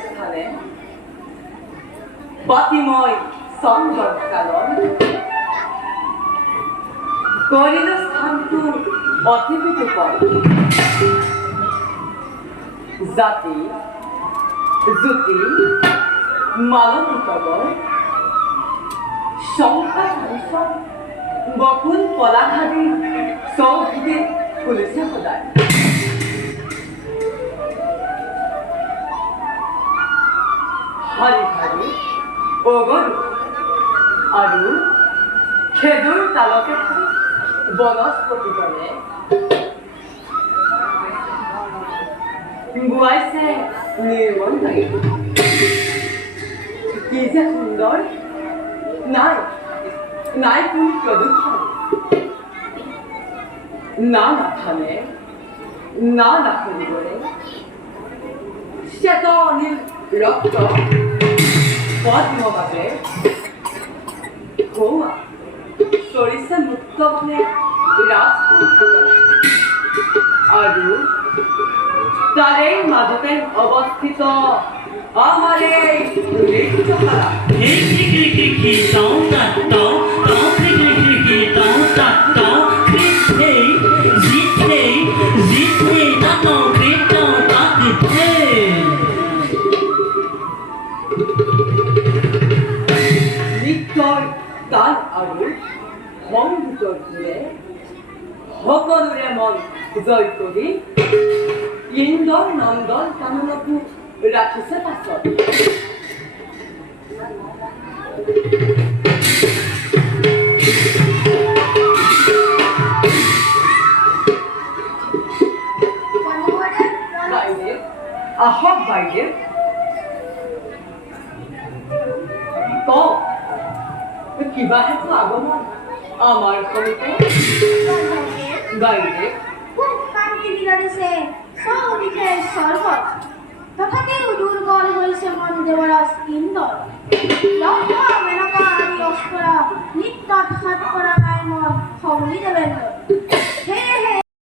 স্থানে বাতিময় চন্দন কালন কৰিল স্থানটো অতিবিত জাতি জ্যোতি মানৱীকৰণ সংখ্যা সংখ্যক বকুল পলাশাদি চৌধুৰী ফুলিছে সদায় হাৰি হাৰি অগৰু আৰু খেদুৰ তালকে বনস্পতিগণে গুৱাইছে নিৰ্মল গাড়ী কি যে সুন্দৰ নাই নাই কোনো প্ৰদূষণ না নাথানে না নাশুনিবৰে শ্বেত অনিল ৰক্ত পদ্মভাৱে গোৱা চৰিছে মুক্তভাৱে ৰাজপুত আৰু তাৰে মাজতে অৱস্থিত আমাৰ এই নৃত্যশালা নৃত্যৰ তাল আৰু সংগীতৰ সুৰে সকলোৰে মন জয় কৰি ইন্দৰ নন্দন কাননকো ৰাখিছে পাছত বাইদেউ আহক বাইদেউ কওক কিবা হেতু আগমন আমাৰ সমিতি বাইদেউ খুব কান্তি বিলাৰিছে চৌদিশে স্বৰ্গত তথাপিও দুৰ্বল হৈছে মন দেৱৰাজ ইন্দৰ লক্ষ্য মেনকা আদি অস্কৰা নিত্যত হাত কৰা নাই মন সবলি দেৱেন্দ্ৰ